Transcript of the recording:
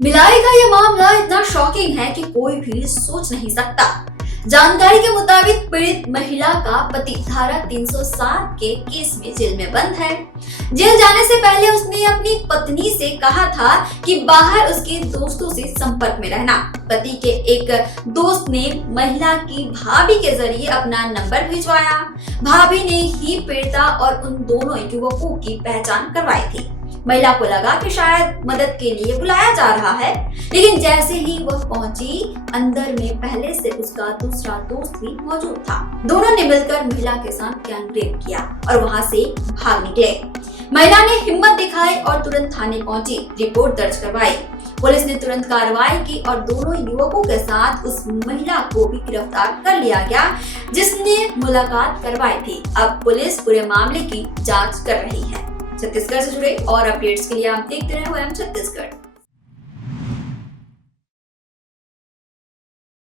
भिलाई का ये मामला इतना शॉकिंग है कि कोई भी सोच नहीं सकता। जानकारी के मुताबिक पीड़ित महिला का पति धारा 307 के केस में जेल में बंद है। जेल जाने से पहले उसने अपनी पत्नी से कहा था कि बाहर उसके दोस्तों से संपर्क में रहना। पति के एक दोस्त ने महिला की भाभी के जरिए अपना नंबर भिजवाया। भाभी ने ही पीड़िता और उन दोनों युवकों की पहचान करवाई थी। महिला को लगा कि शायद मदद के लिए बुलाया जा रहा है, लेकिन जैसे ही वह पहुंची, अंदर में पहले से उसका दूसरा दोस्त भी मौजूद था। दोनों ने मिलकर महिला के साथ गैंग रेप किया और वहां से भाग निकले। महिला ने हिम्मत दिखाई और तुरंत थाने पहुंची, रिपोर्ट दर्ज करवाई। पुलिस ने तुरंत कार्रवाई की और दोनों युवकों के साथ उस महिला को भी गिरफ्तार कर लिया गया जिसने मुलाकात करवाई थी। अब पुलिस पूरे मामले की जांच कर रही है। छत्तीसगढ़ से जुड़े और अपडेट्स के लिए आप देखते रहे OM छत्तीसगढ़।